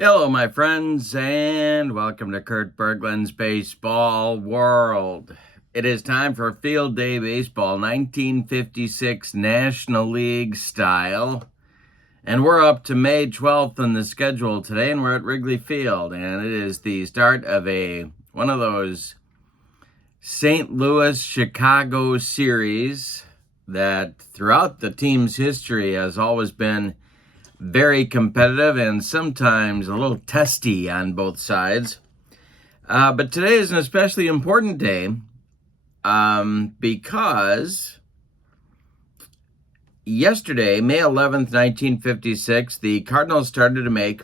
Hello, my friends, and welcome to Kurt Berglund's Baseball World. It is time for Field Day Baseball, 1956 National League style. And we're up to May 12th on the schedule today, and we're at Wrigley Field. And it is the start of one of those St. Louis-Chicago series that throughout the team's history has always been very competitive and sometimes a little testy on both sides. But today is an especially important day because yesterday, May 11th, 1956, the Cardinals started to make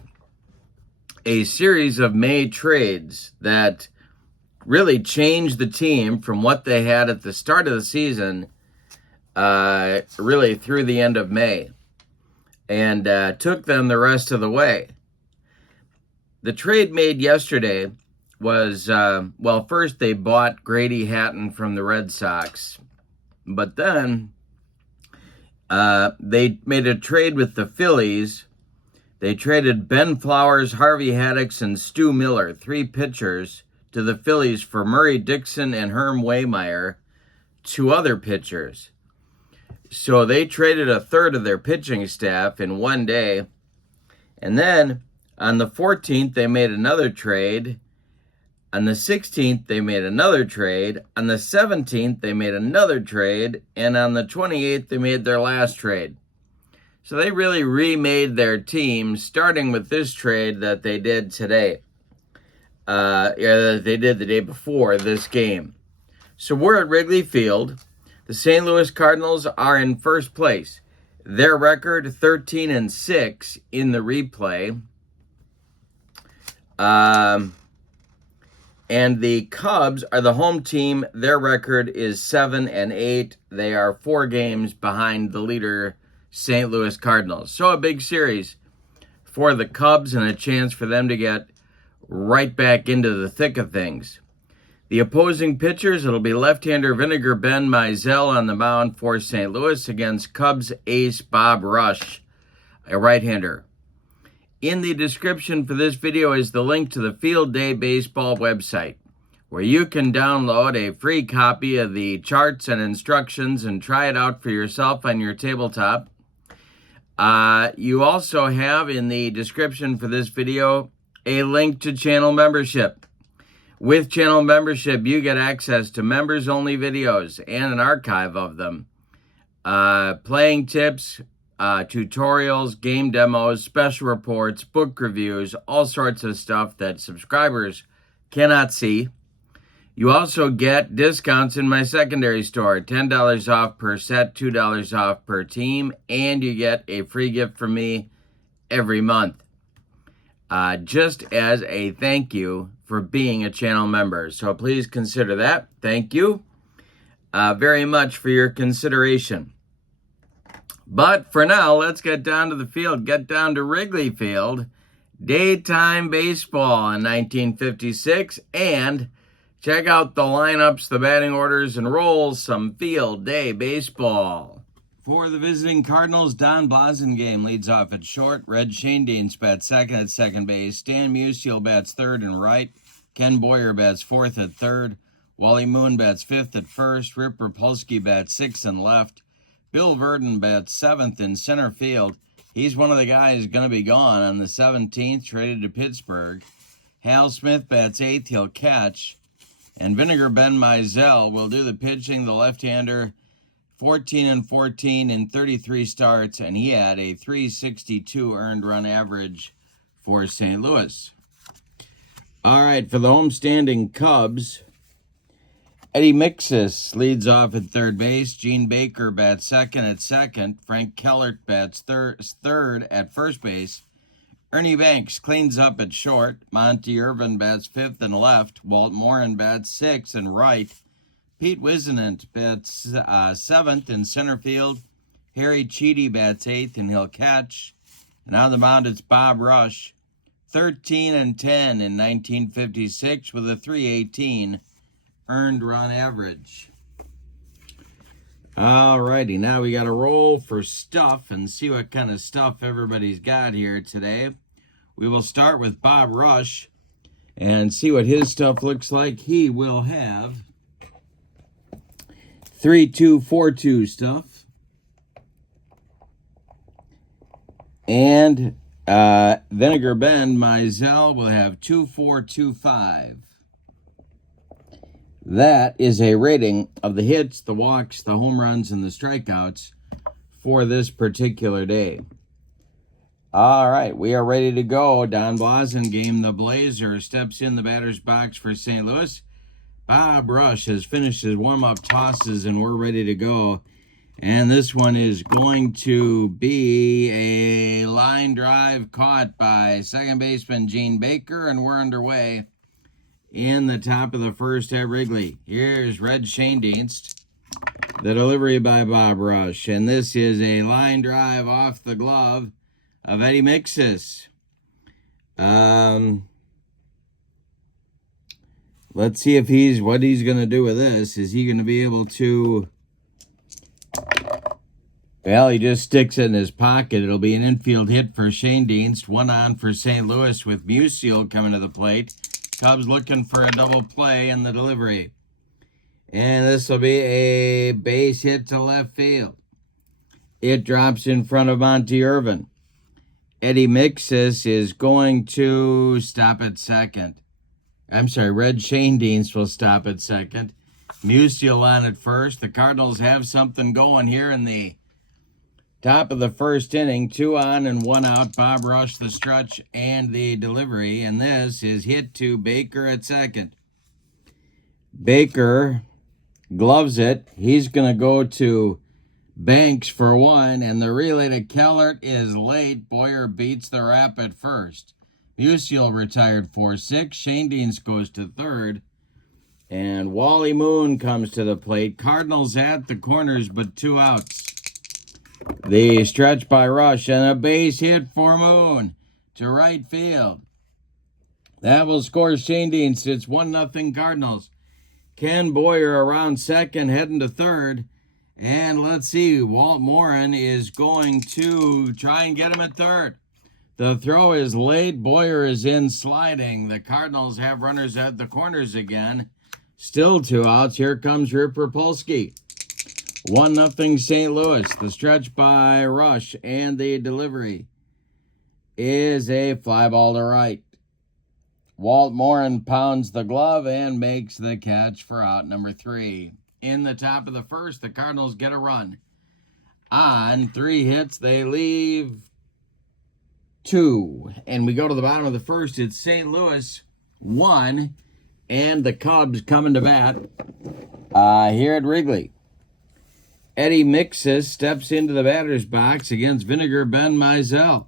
a series of May trades that really changed the team from what they had at the start of the season really through the end of May, and took them the rest of the way. The trade made yesterday was, first they bought Grady Hatton from the Red Sox, but then they made a trade with the Phillies. They traded Ben Flowers, Harvey Haddix, and Stu Miller, 3 pitchers, to the Phillies for Murray Dixon and Herm Waymeyer, 2 other pitchers. So they traded a third of their pitching staff in one day. And then on the 14th, they made another trade. On the 16th, they made another trade. On the 17th, they made another trade. And on the 28th, they made their last trade. So they really remade their team, starting with this trade that they did today. That they did the day before this game. So we're at Wrigley Field. The St. Louis Cardinals are in first place. Their record 13-6 in the replay. And the Cubs are the home team. Their record is 7-8. They are 4 games behind the leader, St. Louis Cardinals. So a big series for the Cubs and a chance for them to get right back into the thick of things. The opposing pitchers, it'll be left-hander Vinegar Ben Mizell on the mound for St. Louis against Cubs ace Bob Rush, a right-hander. In the description for this video is the link to the Field Day Baseball website, where you can download a free copy of the charts and instructions and try it out for yourself on your tabletop. You also have in the description for this video a link to channel membership. With channel membership, you get access to members-only videos and an archive of them. Playing tips, tutorials, game demos, special reports, book reviews, all sorts of stuff that subscribers cannot see. You also get discounts in my secondary store, $10 off per set, $2 off per team, and you get a free gift from me every month. Just as a thank you for being a channel member. So please consider that. Thank you very much for your consideration. But for now, let's get down to the field. Get down to Wrigley Field. Daytime baseball in 1956. And check out the lineups, the batting orders, and roles. Some Field Day baseball. For the visiting Cardinals, Don Blasingame leads off at short. Red Shanedanes bats second at second base. Stan Musial bats third and right. Ken Boyer bats fourth at third. Wally Moon bats fifth at first. Rip Rapolsky bats sixth and left. Bill Verdon bats seventh in center field. He's one of the guys going to be gone on the 17th, traded to Pittsburgh. Hal Smith bats eighth. He'll catch. And Vinegar Ben Mizell will do the pitching, the left-hander. 14-14 in 33 starts, and he had a .362 earned run average for St. Louis. All right, for the homestanding Cubs, Eddie Mixis leads off at third base. Gene Baker bats second at second. Frank Kellert bats third at first base. Ernie Banks cleans up at short. Monty Irvin bats fifth and left. Walt Morin bats sixth and right. Pete Wisenant bats seventh in center field. Harry Cheedy bats eighth, and he'll catch. And on the mound, it's Bob Rush, 13-10 in 1956 with a .318 earned run average. All righty, now we got to roll for stuff and see what kind of stuff everybody's got here today. We will start with Bob Rush and see what his stuff looks like. He will have 3242 stuff. And Vinegar Ben Mizell will have 2425. That is a rating of the hits, the walks, the home runs, and the strikeouts for this particular day. All right, we are ready to go. Don Blasingame, the Blazer, steps in the batter's box for St. Louis. Bob Rush has finished his warm-up tosses, and we're ready to go. And this one is going to be a line drive caught by second baseman Gene Baker, and we're underway in the top of the first at Wrigley. Here's Red Schoendienst, the delivery by Bob Rush, and this is a line drive off the glove of Eddie Mixis. Let's see if what he's going to do with this. Is he going to be able to... Well, he just sticks it in his pocket. It'll be an infield hit for Schoendienst. One on for St. Louis with Mizell coming to the plate. Cubs looking for a double play in the delivery. And this will be a base hit to left field. It drops in front of Monty Irvin. Eddie Mixis is going to stop at second. I'm sorry, Red Schoendienst will stop at second. Mizell on at first. The Cardinals have something going here in the top of the first inning. 2 on and 1 out. Bob Rush, the stretch and the delivery. And this is hit to Baker at second. Baker gloves it. He's going to go to Banks for 1. And the relay to Kellert is late. Boyer beats the rap at first. Mizell retired for 6. Schoendienst goes to third. And Wally Moon comes to the plate. Cardinals at the corners, but 2 outs. The stretch by Rush and a base hit for Moon to right field. That will score Schoendienst. It's 1-0 Cardinals. Ken Boyer around second, heading to third. And let's see, Walt Morin is going to try and get him at third. The throw is late. Boyer is in sliding. The Cardinals have runners at the corners again. Still 2 outs. Here comes Rip Rapolsky. 1-0 St. Louis. The stretch by Rush and the delivery is a fly ball to right. Walt Morin pounds the glove and makes the catch for out number 3. In the top of the first, the Cardinals get a run. On 3 hits, they leave 2. And we go to the bottom of the first. It's St. Louis 1 and the Cubs coming to bat here at Wrigley. Eddie Mixis steps into the batter's box against Vinegar Ben Mizell.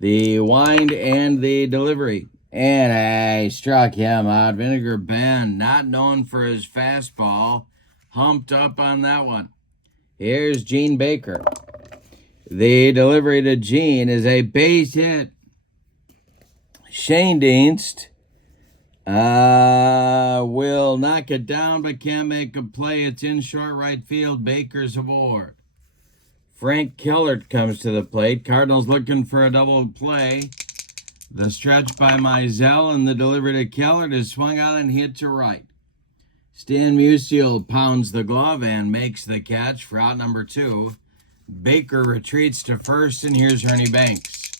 The wind and the delivery. And I struck him out. Vinegar Ben, not known for his fastball, humped up on that one. Here's Gene Baker. The delivery to Gene is a base hit. Schoendienst will knock it down, but can't make a play. It's in short right field. Baker's aboard. Frank Kellert comes to the plate. Cardinals looking for a double play. The stretch by Mizell and the delivery to Kellert is swung out and hit to right. Stan Musial pounds the glove and makes the catch for out number 2. Baker retreats to first, and here's Ernie Banks.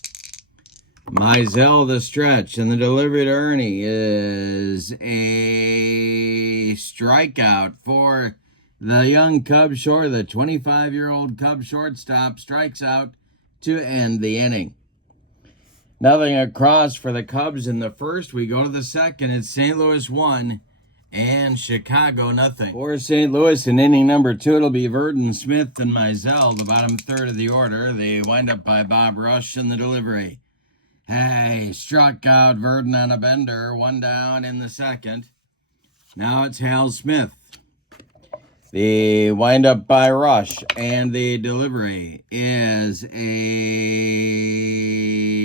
Mizell the stretch, and the delivery to Ernie is a strikeout for the young Cub short. The 25-year-old Cub shortstop strikes out to end the inning. Nothing across for the Cubs in the first. We go to the second. It's St. Louis 1 and Chicago nothing. For St. Louis in inning number 2, it'll be Verdon, Smith, and Mizell, the bottom third of the order. They wind up by Bob Rush in the delivery. Hey, struck out Verdon on a bender. 1 down in the second. Now it's Hal Smith. The windup by Rush and the delivery is a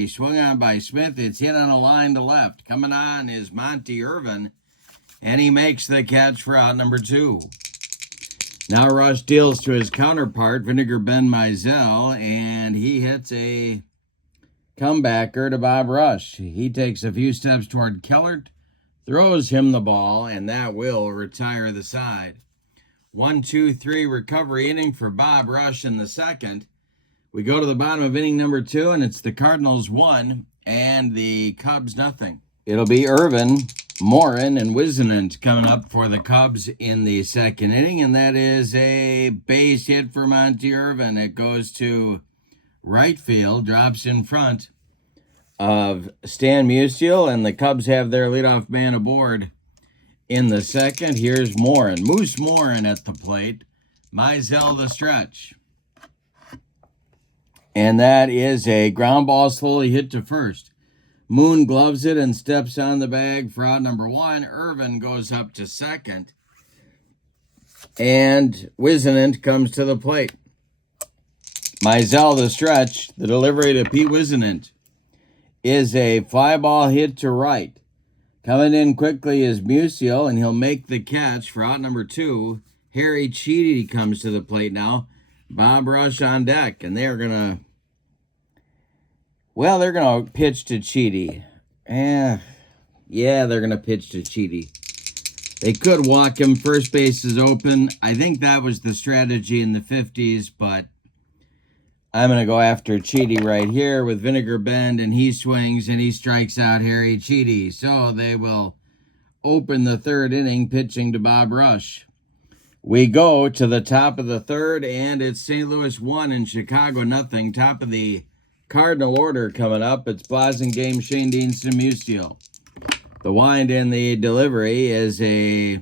swung on by Smith. It's hit on a line to left. Coming on is Monty Irvin, and he makes the catch for out number 2. Now Rush deals to his counterpart, Vinegar Ben Mizell, and he hits a comebacker to Bob Rush. He takes a few steps toward Kellert, throws him the ball, and that will retire the side. 1-2-3 recovery inning for Bob Rush in the second. We go to the bottom of inning number 2, and it's the Cardinals 1 and the Cubs nothing. It'll be Irvin, Morin, and Wisenant coming up for the Cubs in the second inning, and that is a base hit for Monty Irvin. It goes to right field, drops in front of Stan Musial, and the Cubs have their leadoff man aboard in the second. Here's Morin. Moose Morin at the plate. Mizell the stretch. And that is a ground ball slowly hit to first. Moon gloves it and steps on the bag for out number 1. Irvin goes up to second. And Wisenant comes to the plate. Mizell the stretch. The delivery to Pete Wisenant is a fly ball hit to right. Coming in quickly is Musial, and he'll make the catch for out number 2. Harry Cheedy comes to the plate now. Bob Rush on deck, and they're going to pitch to Cheedy. Yeah, they're going to pitch to Cheedy. They could walk him. First base is open. I think that was the strategy in the 50s, but I'm going to go after Cheedy right here with Vinegar Bend, and he swings, and he strikes out Harry Cheedy. So they will open the third inning pitching to Bob Rush. We go to the top of the third, and it's St. Louis 1 and Chicago nothing. Top of the Cardinal order coming up. It's Blasingame, Shane Deanson, Musial. The wind in the delivery is a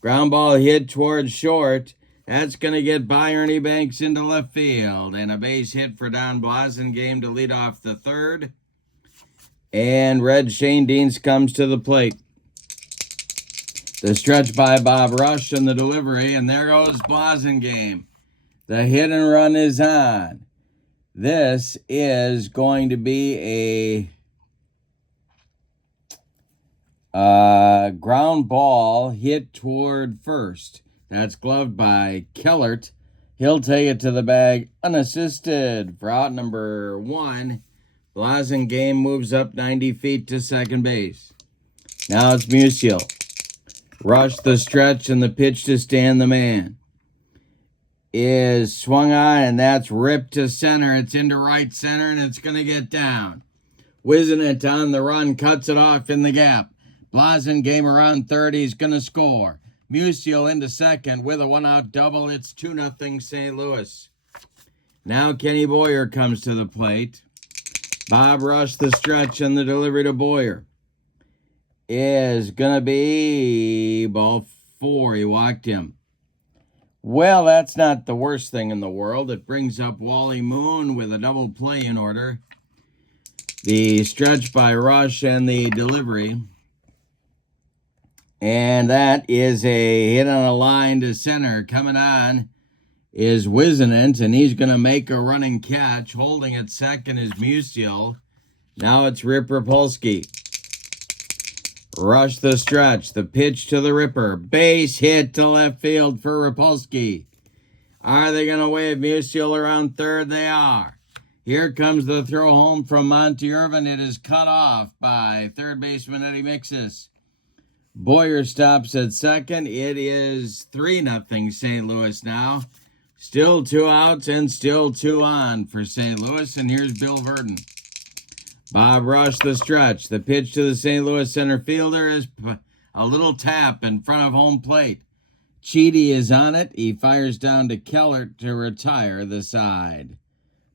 ground ball hit towards short. That's going to get by Ernie Banks into left field. And a base hit for Don Blasingame to lead off the third. And Red Shane Deans comes to the plate. The stretch by Bob Rush and the delivery, and there goes Blasingame. The hit and run is on. This is going to be a ground ball hit toward first. That's gloved by Kellert. He'll take it to the bag unassisted for out number 1. Blasingame moves up 90 feet to second base. Now it's Musial. Rush the stretch, and the pitch to Stan the man is swung on, and that's ripped to center. It's into right center, and it's going to get down. Wisenant on the run, cuts it off in the gap. Blasingame around third. He's going to score. Musial into second with a one-out double. It's 2-0 St. Louis. Now Kenny Boyer comes to the plate. Bob Rush the stretch, and the delivery to Boyer is going to be ball 4. He walked him. Well, that's not the worst thing in the world. It brings up Wally Moon with a double play in order. The stretch by Rush and the delivery. And that is a hit on a line to center. Coming on is Wisenant, and he's going to make a running catch. Holding at second is Musial. Now it's Rip Rapolsky. Rush the stretch. The pitch to the Ripper. Base hit to left field for Rapolsky. Are they going to wave Musial around third? They are. Here comes the throw home from Monty Irvin. It is cut off by third baseman Eddie Mixis. Boyer stops at second. It is 3-0 St. Louis now. Still 2 outs and still 2 on for St. Louis. And here's Bill Verdon. Bob Rush the stretch. The pitch to the St. Louis center fielder is a little tap in front of home plate. Cheedy is on it. He fires down to Kellert to retire the side.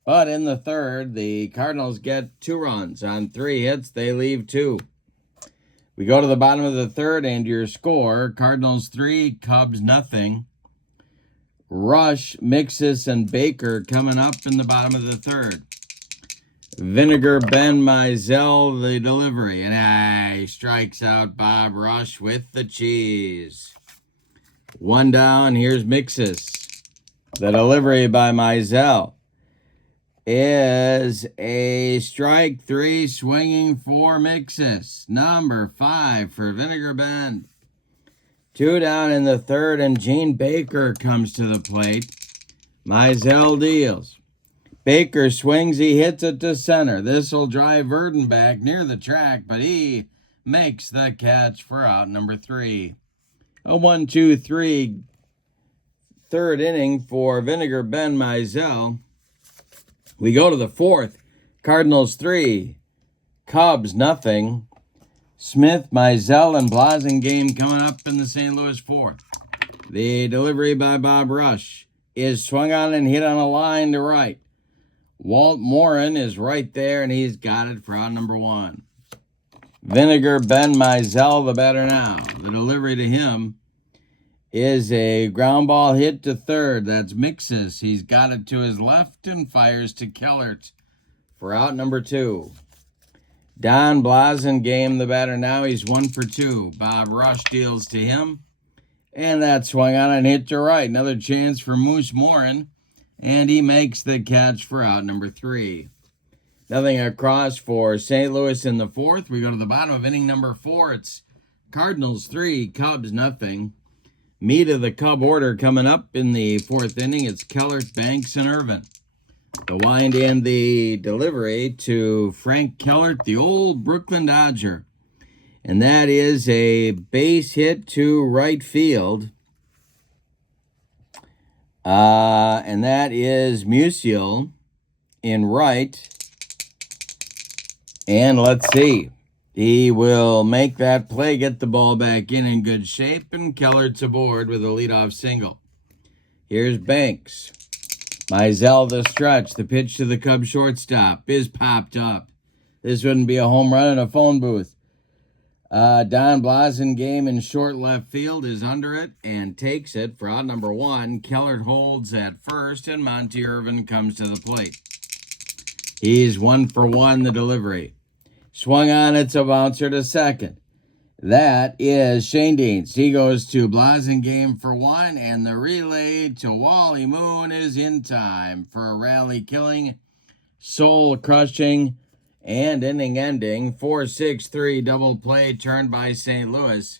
But in the third, the Cardinals get 2 runs. On 3 hits, they leave 2. We go to the bottom of the third, and your score, Cardinals 3, Cubs nothing. Rush, Mixis, and Baker coming up in the bottom of the third. Vinegar Ben Mizell, the delivery. And he strikes out Bob Rush with the cheese. 1 down. Here's Mixis. The delivery by Mizell is a strike 3, swinging for Mixis. Number 5 for Vinegar Bend. 2 down in the third, and Gene Baker comes to the plate. Mizell deals. Baker swings, he hits it to center. This will drive Verdon back near the track, but he makes the catch for out number 3. A 1-2-3 third inning for Vinegar Ben Mizell. We go to the 4th. Cardinals 3, Cubs nothing. Smith, Mizell, and Blasingame coming up in the St. Louis 4th. The delivery by Bob Rush is swung on and hit on a line to right. Walt Morin is right there, and he's got it for out number 1. Vinegar Ben Mizell, the batter now. The delivery to him is a ground ball hit to third. That's Mixus. He's got it to his left and fires to Kellert for out number 2. Don Blasingame, the batter now. He's 1 for 2. Bob Rush deals to him, and that swung on and hit to right. Another chance for Moose Morin, and he makes the catch for out number 3. Nothing across for St. Louis in the 4th. We go to the bottom of inning number 4. It's Cardinals 3, Cubs nothing. Meat of the Cub order coming up in the 4th inning. It's Kellert, Banks, and Irvin. The wind and the delivery to Frank Kellert, the old Brooklyn Dodger. And that is a base hit to right field. And that is Mizell in right. And let's see. He will make that play, get the ball back in good shape, and Kellert's aboard with a leadoff single. Here's Banks. Mizell the stretch. The pitch to the Cubs shortstop is popped up. This wouldn't be a home run in a phone booth. Don Blasingame in short left field is under it and takes it for out number 1. Kellert holds at first, and Monty Irvin comes to the plate. He's 1 for 1, the delivery. Swung on, it's a bouncer to second. That is Shane Deans. He goes to Blasingame for 1, and the relay to Wally Moon is in time for a rally-killing, soul-crushing, and inning-ending 4-6-3 double play turned by St. Louis.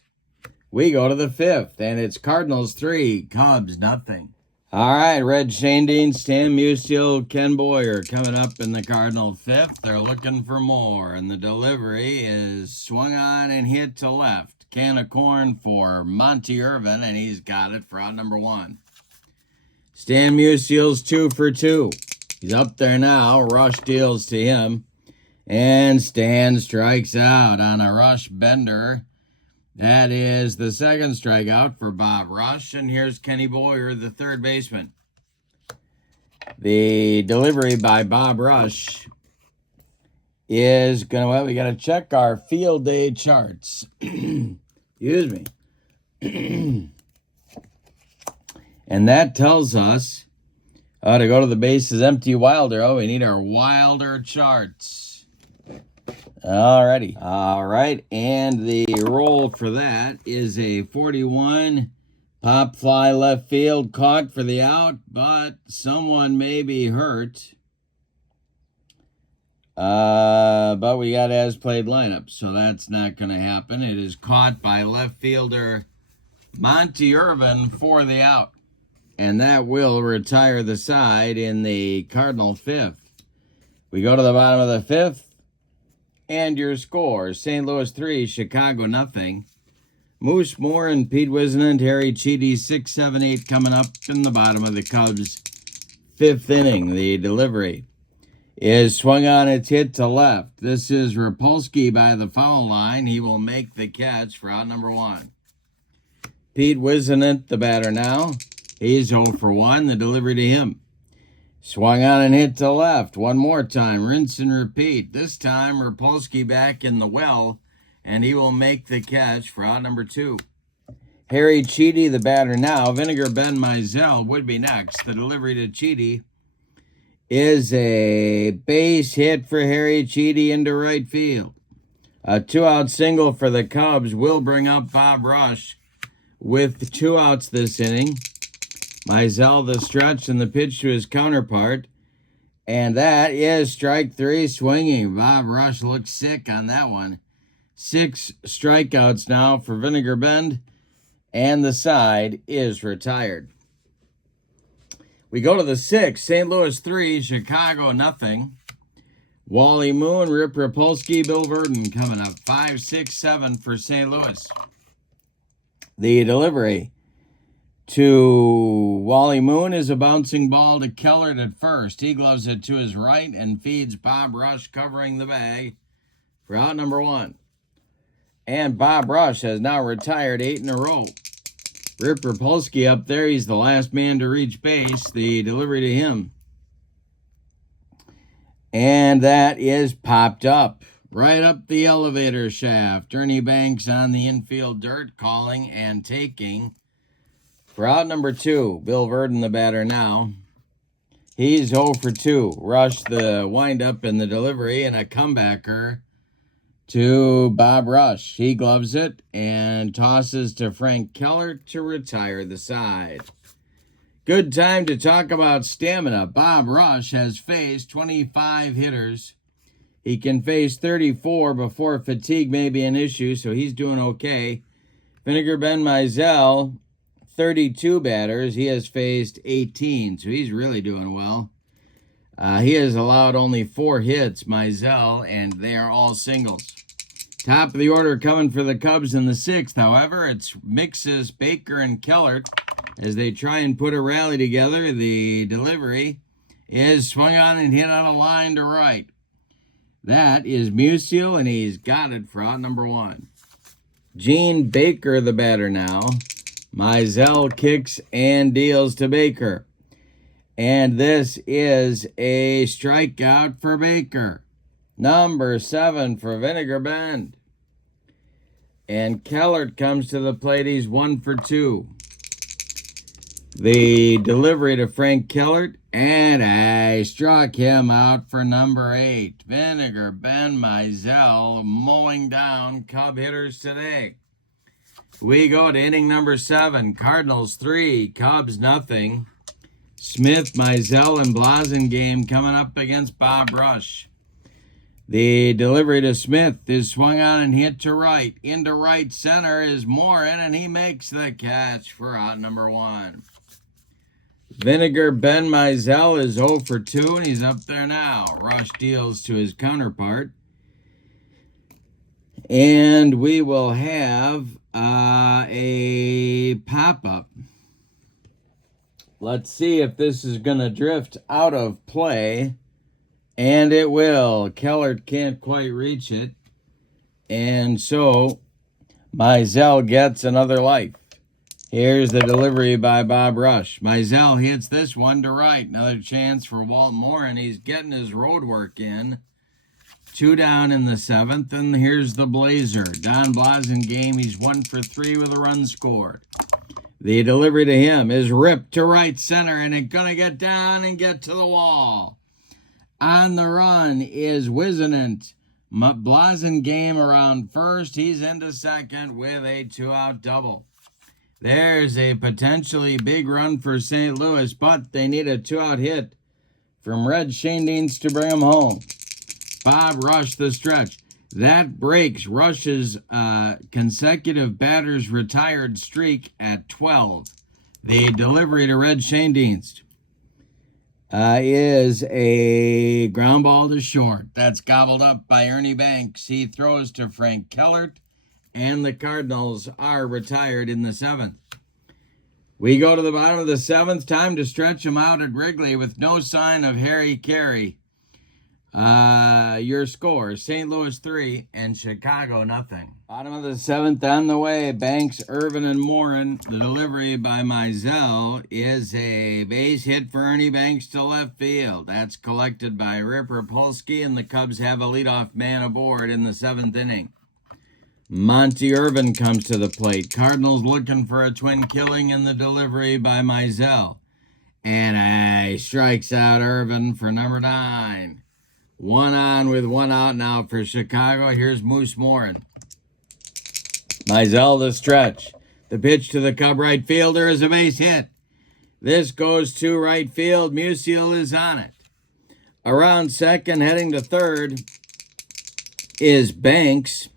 We go to the 5th, and it's Cardinals 3, Cubs nothing. All right, Red Shane Dean, Stan Musial, Ken Boyer coming up in the Cardinal 5th. They're looking for more, and the delivery is swung on and hit to left. Can of corn for Monty Irvin, and he's got it for out number 1. Stan Musial's 2 for 2. He's up there now. Rush deals to him, and Stan strikes out on a Rush bender. That is the second strikeout for Bob Rush, and here's Kenny Boyer, the third baseman. The delivery by Bob Rush is going to, well, we got to check our field day charts. Excuse me. And that tells us to go to the bases empty Wilder. Oh, we need our Wilder charts. Alrighty. All right. And the roll for that is a 41 pop fly left field, caught for the out, but someone may be hurt. But we got as played lineup, so that's not going to happen. It is caught by left fielder Monty Irvin for the out. And that will retire the side in the Cardinal 5th. We go to the bottom of the 5th. And your scores: St. Louis 3, Chicago nothing. Moose Morin, Pete Wisnant, Harry Cheedy, 6, 7, 8 coming up in the bottom of the Cubs' 5th inning. The delivery is swung on, it's hit to left. This is Rapolsky by the foul line. He will make the catch for out number 1. Pete Wisnant, the batter now. He's 0 for 1. The delivery to him. Swung on and hit to left. One more time. Rinse and repeat. This time, Rapolsky back in the well, and he will make the catch for out number 2. Harry Cheedy, the batter now. Vinegar Ben Mizell would be next. The delivery to Cheedy is a base hit for Harry Cheedy into right field. A 2-out single for the Cubs will bring up Bob Rush with 2 outs this inning. Mizell the stretch and the pitch to his counterpart. And that is strike 3 swinging. Bob Rush looks sick on that one. 6 strikeouts now for Vinegar Bend. And the side is retired. We go to the 6th. St. Louis 3, Chicago nothing. Wally Moon, Rip Rapolsky, Bill Verdon coming up. 5, 6, 7 for St. Louis. The delivery to Wally Moon is a bouncing ball to Kellert at first. He gloves it to his right and feeds Bob Rush covering the bag for out number 1. And Bob Rush has now retired 8 in a row. Rip Rapolsky up there. He's the last man to reach base. The delivery to him. And that is popped up. Right up the elevator shaft. Ernie Banks on the infield dirt, calling and taking. For out number 2, Bill Verdon, the batter now. He's 0 for 2. Rush the windup and the delivery, and a comebacker to Bob Rush. He gloves it and tosses to Frank Kellert to retire the side. Good time to talk about stamina. Bob Rush has faced 25 hitters. He can face 34 before fatigue may be an issue, so he's doing okay. Vinegar Ben Mizell, 32 batters. He has faced 18, so he's really doing well. He has allowed only 4 hits, Mizell, and they are all singles. Top of the order coming for the Cubs in the 6th, however. It's Mixes, Baker, and Kellert as they try and put a rally together. The delivery is swung on and hit on a line to right. That is Mizell, and he's got it for out number 1. Gene Baker, the batter now. Mizell kicks and deals to Baker. And this is a strikeout for Baker. Number 7 for Vinegar Bend. And Kellert comes to the plate. He's 1 for 2. The delivery to Frank Kellert, and I struck him out for number 8. Vinegar Ben Mizell mowing down Cub hitters today. We go to inning number 7. Cardinals 3, Cubs nothing. Smith, Mizell, and Blasingame coming up against Bob Rush. The delivery to Smith is swung on and hit to right. Into right center is Morin, and he makes the catch for out number 1. Vinegar Ben Mizell is 0 for 2, and he's up there now. Rush deals to his counterpart. And we will have a pop-up. Let's see if this is going to drift out of play. And it will. Kellert can't quite reach it. And so Mizell gets another life. Here's the delivery by Bob Rush. Mizell hits this one to right. Another chance for Walt Morin. He's getting his road work in. 2 down in the 7th. And here's the Blazer. Don Blasingame. He's 1 for 3 with a run scored. The delivery to him is ripped to right center. And it's going to get down and get to the wall. On the run is Wisenant. Blasingame around first. He's into second with a 2-out double. There's a potentially big run for St. Louis, but they need a 2-out hit from Red Shandines to bring him home. Bob Rush the stretch. That breaks Rush's consecutive batters retired streak at 12. The delivery to Red Shandines is a ground ball to short. That's gobbled up by Ernie Banks. He throws to Frank Kellert, and the Cardinals are retired in the 7th. We go to the bottom of the 7th. Time to stretch them out at Wrigley with no sign of Harry Carey. Your score, St. Louis 3 and Chicago nothing. Bottom of the 7th on the way. Banks, Irvin, and Morin. The delivery by Mizell is a base hit for Ernie Banks to left field. That's collected by Rip Rapolsky, and the Cubs have a leadoff man aboard in the 7th inning. Monty Irvin comes to the plate. Cardinals looking for a twin killing in the delivery by Mizell. And he strikes out Irvin for number 9. 1 on with 1 out now for Chicago. Here's Moose Morin. Mizell the stretch. The pitch to the Cub right fielder is a base hit. This goes to right field. Mizell is on it. Around second, heading to third, is Banks.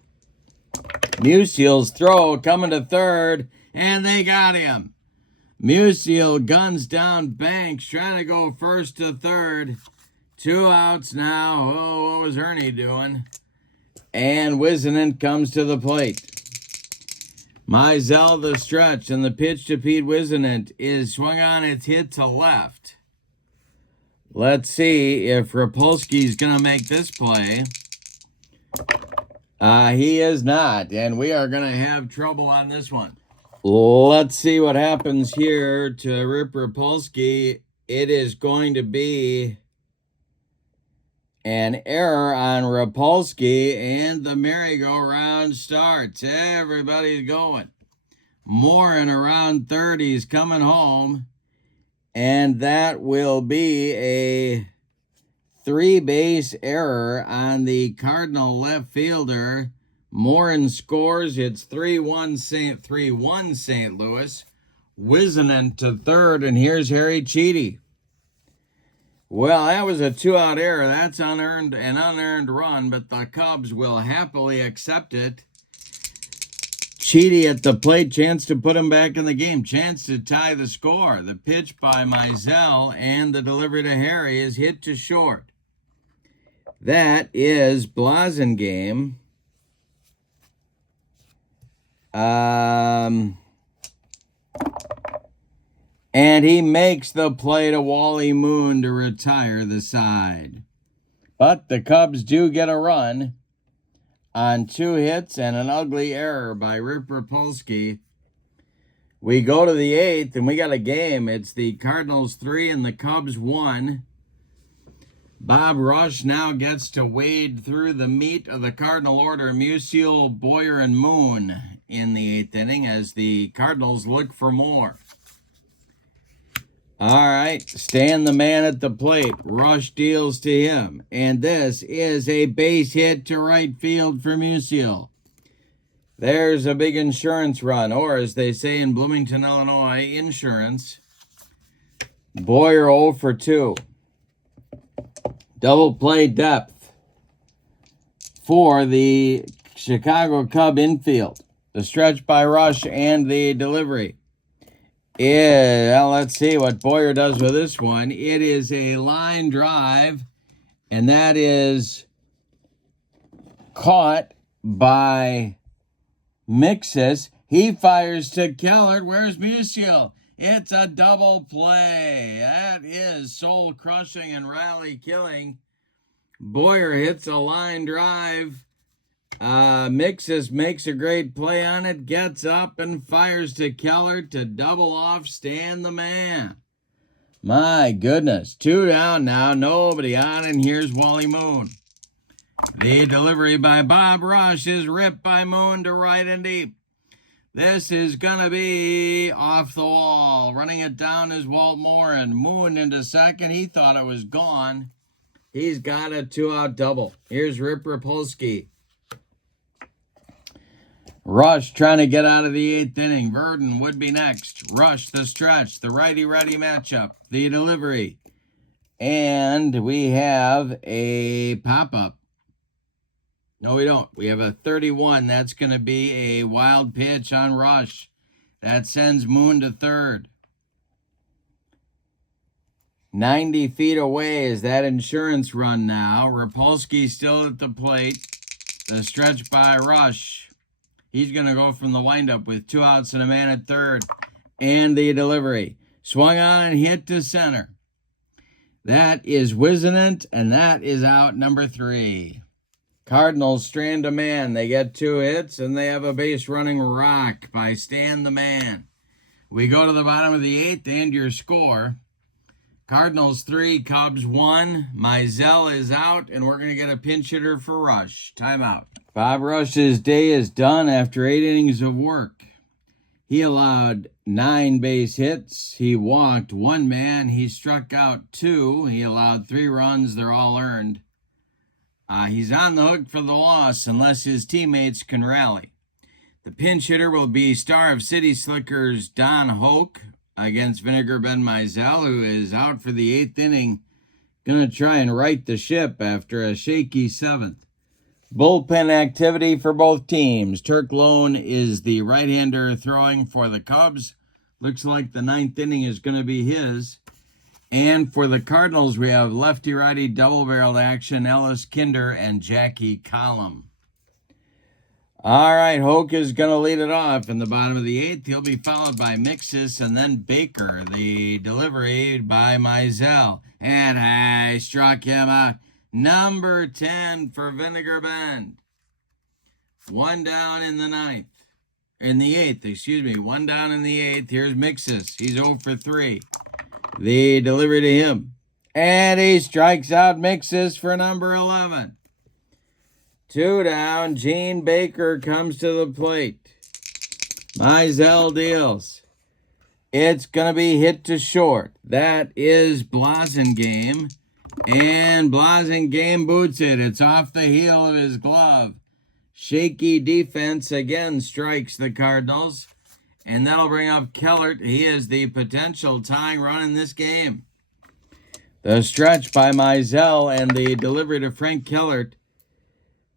Mizell's throw coming to third, and they got him. Mizell guns down Banks, trying to go first to third. 2 outs now. Oh, what was Ernie doing? And Wizenen comes to the plate. Mizell the stretch, and the pitch to Pete Wizenen is swung on. It's hit to left. Let's see if Rapolsky's going to make this play. He is not, and we are going to have trouble on this one. Let's see what happens here to Rip Rapolsky. It is going to be an error on Rapolsky, and the merry-go-round starts. Everybody's going. Moore in around third. He's coming home, and that will be a 3-base error on the Cardinal left fielder. Morin scores. It's 3-1 St. Louis. Wizenen to third, and here's Harry Cheedy. Well, that was a 2-out error. That's an unearned run, but the Cubs will happily accept it. Cheedy at the plate, chance to put him back in the game, chance to tie the score. The pitch by Mizell and the delivery to Harry is hit to short. That is Blasingame. And he makes the play to Wally Moon to retire the side. But the Cubs do get a run on 2 hits and an ugly error by Rip Rapolsky. We go to the 8th, and we got a game. It's the Cardinals 3 and the Cubs 1. Bob Rush now gets to wade through the meat of the Cardinal order. Mizell, Boyer, and Moon in the 8th inning as the Cardinals look for more. All right, Stan the man at the plate. Rush deals to him. And this is a base hit to right field for Mizell. There's a big insurance run, or as they say in Bloomington, Illinois, insurance. Boyer 0 for 2. Double play depth for the Chicago Cub infield. The stretch by Rush and the delivery. Yeah, let's see what Boyer does with this one. It is a line drive, and that is caught by Mixes. He fires to Kellert. Where's Mizell? It's a double play. That is soul-crushing and rally-killing. Boyer hits a line drive. Mixes makes a great play on it, gets up and fires to Kellert to double off Stan the man. My goodness, 2 down now, nobody on, and here's Wally Moon. The delivery by Bob Rush is ripped by Moon to right and deep. This is going to be off the wall. Running it down is Walt Moore, and Moon into second. He thought it was gone. He's got a 2-out double. Here's Rip Rapolsky. Rush trying to get out of the 8th inning. Verdon would be next. Rush the stretch. The righty-righty matchup. The delivery. And we have a pop-up. No, we don't. We have a 31. That's going to be a wild pitch on Rush. That sends Moon to third. 90 feet away is that insurance run now. Rapolsky still at the plate. The stretch by Rush. He's going to go from the windup with 2 outs and a man at third. And the delivery. Swung on and hit to center. That is Wizenen, and that is out number 3. Cardinals strand a man. They get 2 hits, and they have a base running rock by Stan the man. We go to the bottom of the 8th and your score. Cardinals 3, Cubs 1. Mizell is out, and we're going to get a pinch hitter for Rush. Timeout. Bob Rush's day is done after 8 innings of work. He allowed 9 base hits. He walked 1 man. He struck out 2. He allowed 3 runs. They're all earned. He's on the hook for the loss unless his teammates can rally. The pinch hitter will be star of City Slickers Don Hoke against Vinegar Ben Mizell, who is out for the 8th inning. Going to try and right the ship after a shaky 7th. Bullpen activity for both teams. Turk Lone is the right-hander throwing for the Cubs. Looks like the ninth inning is going to be his. And for the Cardinals, we have lefty-righty double-barreled action, Ellis Kinder and Jackie Collum. All right, Hoke is going to lead it off in the bottom of the eighth. He'll be followed by Mixus and then Baker. The delivery by Mizell. And I struck him out. Number 10 for Vinegar Bend. One down in the ninth. In the eighth, excuse me. One down in the eighth. Here's Mixus. He's 0 for 3. The delivery to him. And he strikes out Mixus for number 11. 2 down. Gene Baker comes to the plate. Mizell deals. It's going to be hit to short. That is Blasingame. And Blasingame boots it. It's off the heel of his glove. Shaky defense again strikes the Cardinals. And that'll bring up Kellert. He is the potential tying run in this game. The stretch by Mizell and the delivery to Frank Kellert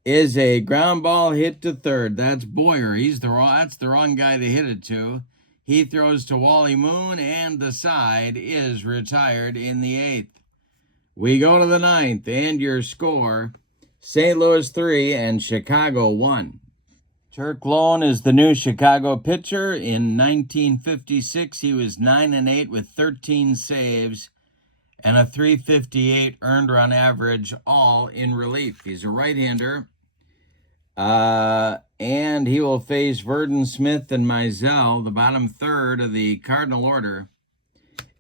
is a ground ball hit to third. That's Boyer. That's the wrong guy to hit it to. He throws to Wally Moon, and the side is retired in the eighth. We go to the ninth, and your score, St. Louis 3 and Chicago 1. Turk Loan is the new Chicago pitcher. In 1956, he was 9-8 with 13 saves and a .358 earned run average, all in relief. He's a right-hander. And he will face Verdon, Smith, and Mizell, the bottom third of the Cardinal order,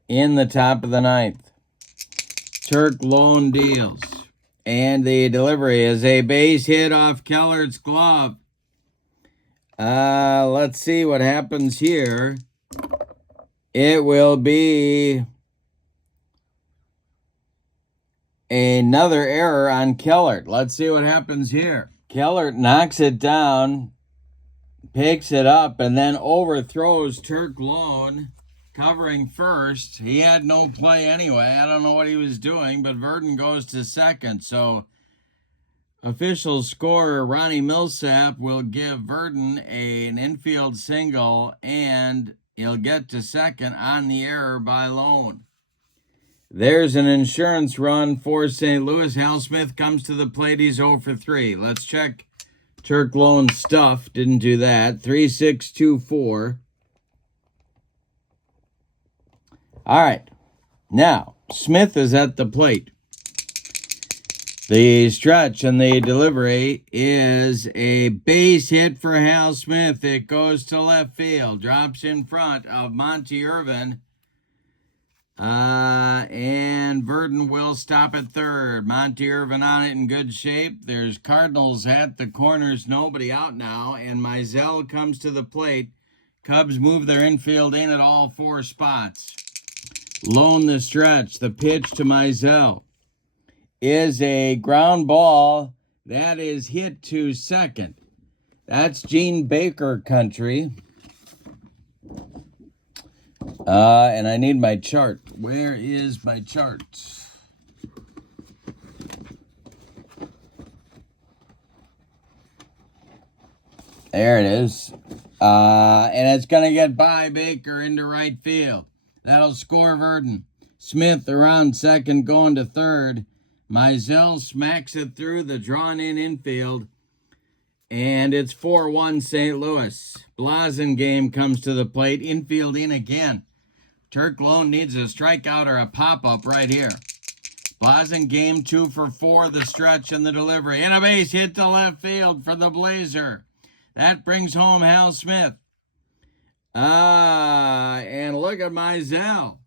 in the top of the ninth. Turk Loan deals. And the delivery is a base hit off Kellert's glove. Let's see what happens here. It will be another error on Kellert. Let's see what happens here. Kellert knocks it down, picks it up, and then overthrows Turk Loan, covering first. He had no play anyway. I don't know what he was doing, but Verdon goes to second. So official scorer Ronnie Millsap will give Verdon an infield single, and he'll get to second on the error by Loan. There's an insurance run for St. Louis. Hal Smith comes to the plate. He's 0 for 3. Let's check Turk Loan's stuff. Didn't do that. 3.624. All right. Now, Smith is at the plate. The stretch and the delivery is a base hit for Hal Smith. It goes to left field. Drops in front of Monty Irvin. And Verdon will stop at third. Monty Irvin on it in good shape. There's Cardinals at the corners. Nobody out now. And Mizell comes to the plate. Cubs move their infield in at all 4 spots. Loan the stretch. The pitch to Mizell is a ground ball that is hit to second. That's Gene Baker country. And I need my chart. Where is my chart? There it is. And it's going to get by Baker into right field. That'll score Verdon. Smith around second, going to third. Mizell smacks it through the drawn-in infield. And it's 4-1 St. Louis. Blasingame comes to the plate. Infield in again. Turk Loan needs a strikeout or a pop-up right here. Blasingame 2 for 4. The stretch and the delivery. And a base hit to left field for the Blazer. That brings home Hal Smith. And look at Mizell.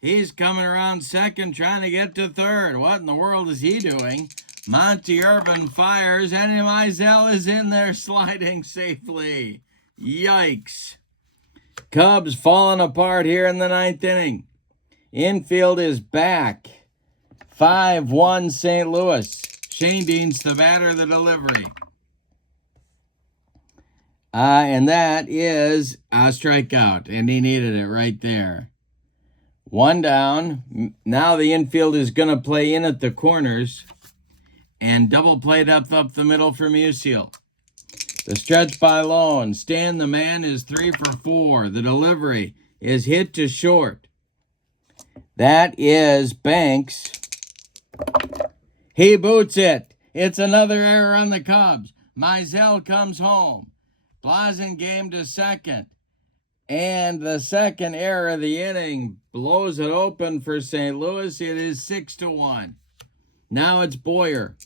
He's coming around second, trying to get to third. What in the world is he doing? Monty Irvin fires, and Mizell is in there sliding safely. Yikes. Cubs falling apart here in the ninth inning. Infield is back. 5-1 St. Louis. Shane Dean's the batter, the delivery. And that is a strikeout, and he needed it right there. 1 down. Now the infield is going to play in at the corners. And double play depth up the middle for Mizell. The stretch by Loan. Stan the man is 3 for 4. The delivery is hit to short. That is Banks. He boots it. It's another error on the Cubs. Mizell comes home. Blasingame to second. And the second error of the inning blows it open for St. Louis. It is 6-1. Now it's Boyer.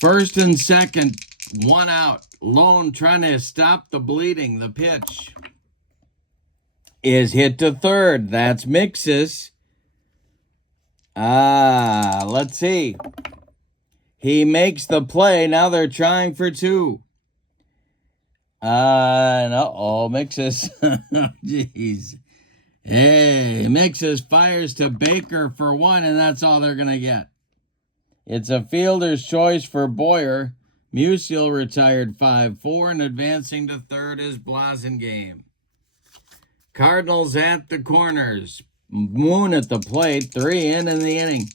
First and second, one out. Lone trying to stop the bleeding. The pitch is hit to third. That's Mixes. Let's see. He makes the play. Now they're trying for two. Mixes. Jeez. Hey, Mixes fires to Baker for one, and that's all they're going to get. It's a fielder's choice for Boyer. Mizell retired 5-4, and advancing to third is Blasingame. Cardinals at the corners. Moon at the plate. 3 in the inning.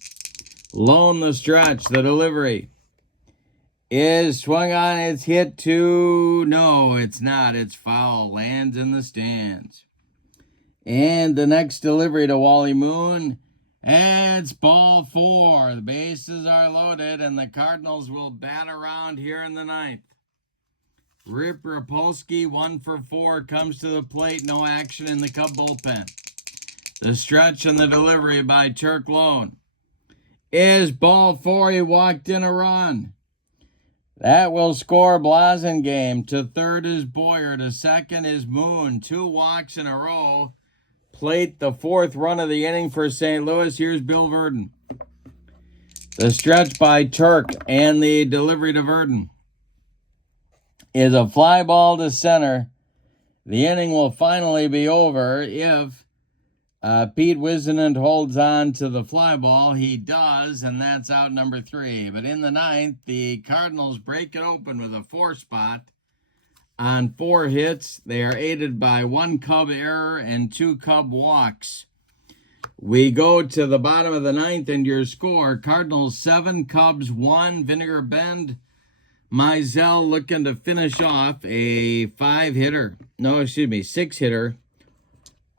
Lone the stretch. The delivery is swung on. It's hit to... No, it's not. It's foul. Lands in the stands. And the next delivery to Wally Moon. It's ball 4. The bases are loaded, and the Cardinals will bat around here in the ninth. Rip Rapolsky, 1 for 4, comes to the plate. No action in the Cub bullpen. The stretch and the delivery by Turk Lone is ball 4. He walked in a run. That will score Blasingame. To third is Boyer. To second is Moon. 2 walks in a row. Plate the 4th run of the inning for St. Louis. Here's Bill Verdon. The stretch by Turk and the delivery to Verdon is a fly ball to center. The inning will finally be over if Pete Wisenant holds on to the fly ball. He does, and that's out number 3. But in the ninth, the Cardinals break it open with a 4 spot. On 4 hits, they are aided by 1 Cub error and 2 Cub walks. We go to the bottom of the ninth, and your score, Cardinals 7, Cubs 1, Vinegar Bend. Mizell looking to finish off a 6-hitter.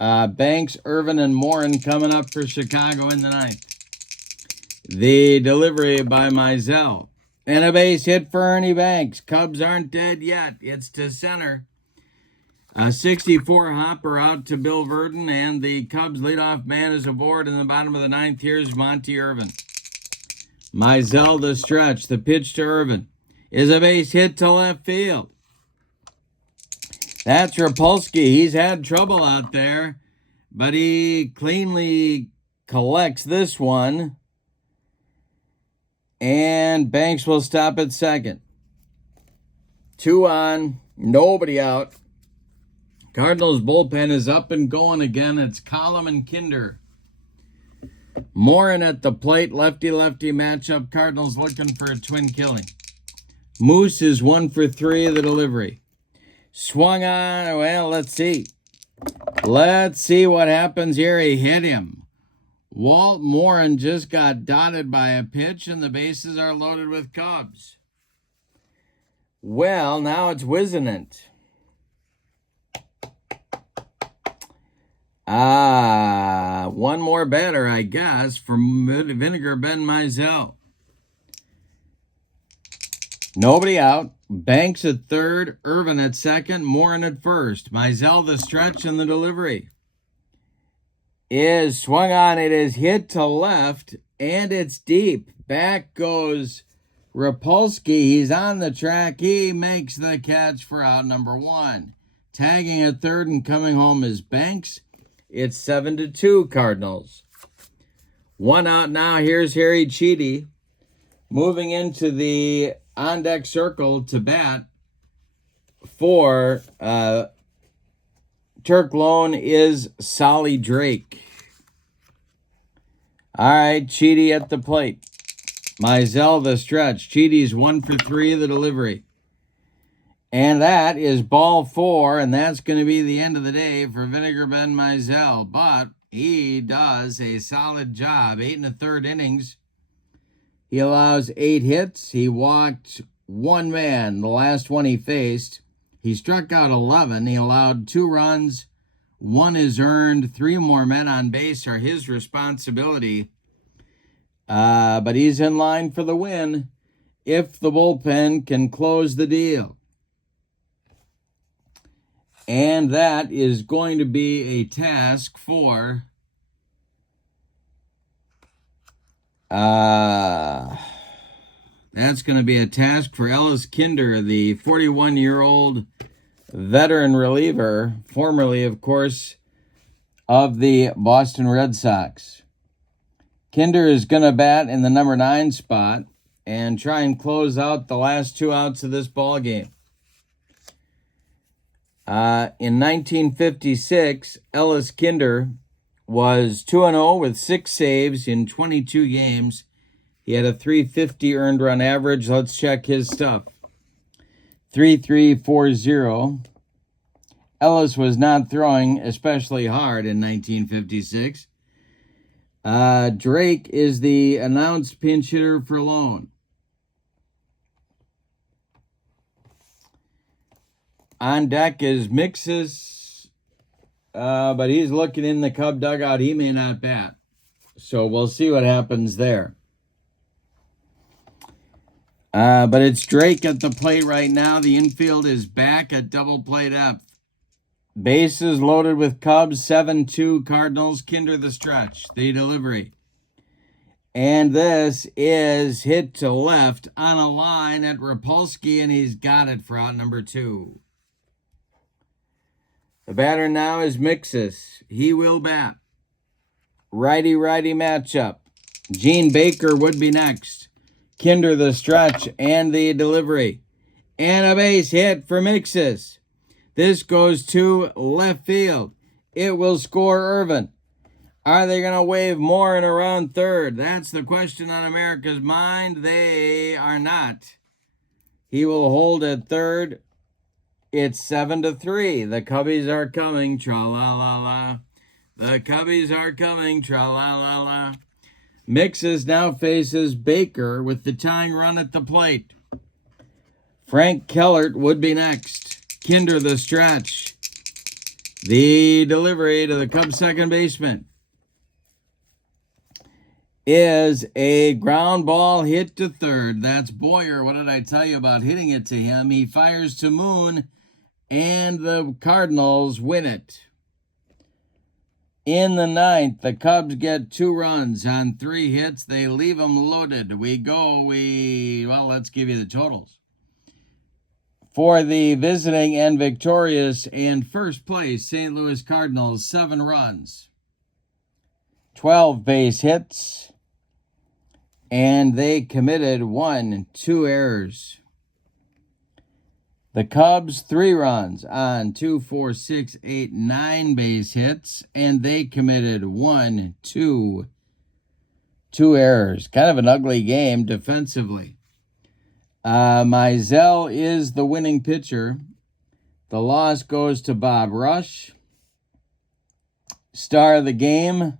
Banks, Irvin, and Morin coming up for Chicago in the ninth. The delivery by Mizell. And a base hit for Ernie Banks. Cubs aren't dead yet. It's to center. A 64 hopper out to Bill Verdon, and the Cubs leadoff man is aboard in the bottom of the ninth. Here's Monty Irvin. Mizell the stretch. The pitch to Irvin is a base hit to left field. That's Rapolsky. He's had trouble out there, but he cleanly collects this one. And Banks will stop at second. 2 on, nobody out. Cardinals bullpen is up and going again. It's Collum and Kinder. Morin at the plate, lefty-lefty matchup. Cardinals looking for a twin killing. Moose is 1 for 3 of the delivery. Swung on, well, let's see. Let's see what happens here. He hit him. Walt Morin just got dotted by a pitch, and the bases are loaded with Cubs. Well, now it's Wisenant. One more batter, I guess, for Vinegar Bend Mizell. Nobody out. Banks at third, Irvin at second, Morin at first. Mizell the stretch and the delivery is swung on. It is hit to left, and it's deep. Back goes Rapolsky. He's on the track. He makes the catch for out number 1. Tagging at third and coming home is Banks. It's 7-2 Cardinals. 1 out now. Here's Harry Cheedy moving into the on-deck circle to bat for Turk Lone is Solly Drake. All right, Cheedy at the plate. Mizell the stretch. Cheedy's 1 for 3 of the delivery. And that is ball 4, and that's going to be the end of the day for Vinegar Bend Mizell. But he does a solid job. 8 1/3 innings. He allows 8 hits. He walked 1 man, the last one he faced. He struck out 11. He allowed 2 runs, 1 is earned. 3 more men on base are his responsibility. But he's in line for the win if the bullpen can close the deal. And that is going to be a task for that's going to be a task for Ellis Kinder, the 41-year-old veteran reliever, formerly, of course, of the Boston Red Sox. Kinder is going to bat in the number 9 spot and try and close out the last 2 outs of this ball game. In 1956, Ellis Kinder was 2-0 with 6 saves in 22 games. He had a .350 earned run average. Let's check his stuff. 3.340. Ellis was not throwing especially hard in 1956. Drake is the announced pinch hitter for Lone. On deck is Mixes, but he's looking in the Cub dugout. He may not bat. So we'll see what happens there. But it's Drake at the plate right now. The infield is back at double play depth. Bases loaded with Cubs, 7-2 Cardinals. Kinder the stretch, the delivery. And this is hit to left on a line at Rapolsky, and he's got it for out number 2. The batter now is Mixes. He will bat. Righty-righty matchup. Gene Baker would be next. Kinder the stretch and the delivery. And a base hit for Mixes. This goes to left field. It will score Irvin. Are they going to wave more in around third? That's the question on America's mind. They are not. He will hold at third. It's 7-3. The Cubbies are coming. Tra-la-la-la. The Cubbies are coming. Tra-la-la-la. Mixes now faces Baker with the tying run at the plate. Frank Kellert would be next. Kinder the stretch. The delivery to the Cubs second baseman is a ground ball hit to third. That's Boyer. What did I tell you about hitting it to him? He fires to Moon, and the Cardinals win it. In the 9th, the Cubs get 2 runs on 3 hits. They leave them loaded. Well, let's give you the totals. For the visiting and victorious and first place St. Louis Cardinals, 7 runs, 12 base hits, and they committed 2 errors. The Cubs, 3 runs on 2, 4, 6, 8, 9 base hits, and they committed 2 errors. Kind of an ugly game defensively. Mizell is the winning pitcher. The loss goes to Bob Rush. Star of the game.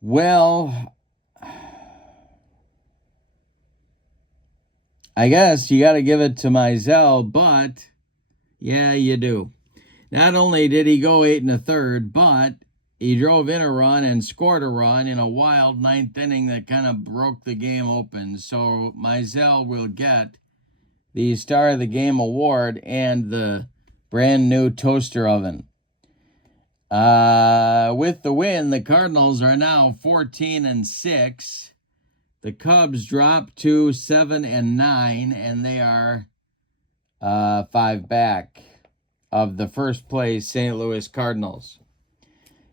Well, I guess you got to give it to Mizell, but yeah, you do. Not only did he go 8 1/3, but he drove in a run and scored a run in a wild 9th inning that kind of broke the game open. So Mizell will get the Star of the Game award and the brand new toaster oven. With the win, the Cardinals are now 14-6. The Cubs drop to 7-9, and they are 5 back of the first place St. Louis Cardinals.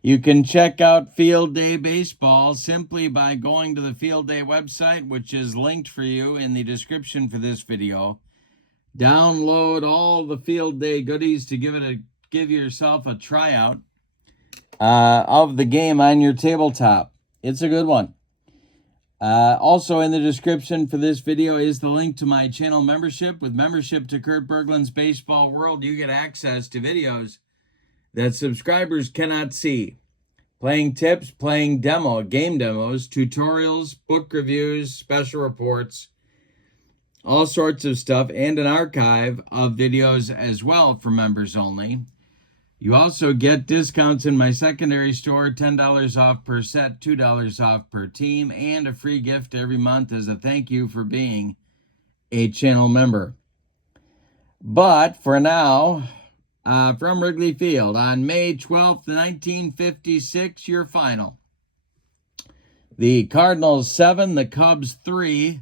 You can check out Field Day Baseball simply by going to the Field Day website, which is linked for you in the description for this video. Download all the Field Day goodies to give yourself a tryout of the game on your tabletop. It's a good one. Also in the description for this video is the link to my channel membership. With membership to Kurt Berglund's Baseball World, you get access to videos that subscribers cannot see. Playing tips, playing game demos, tutorials, book reviews, special reports, all sorts of stuff, and an archive of videos as well for members only. You also get discounts in my secondary store, $10 off per set, $2 off per team, and a free gift every month as a thank you for being a channel member. But for now, from Wrigley Field on May 12th, 1956, your final. The Cardinals 7, the Cubs 3.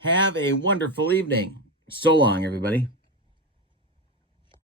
Have a wonderful evening. So long, everybody.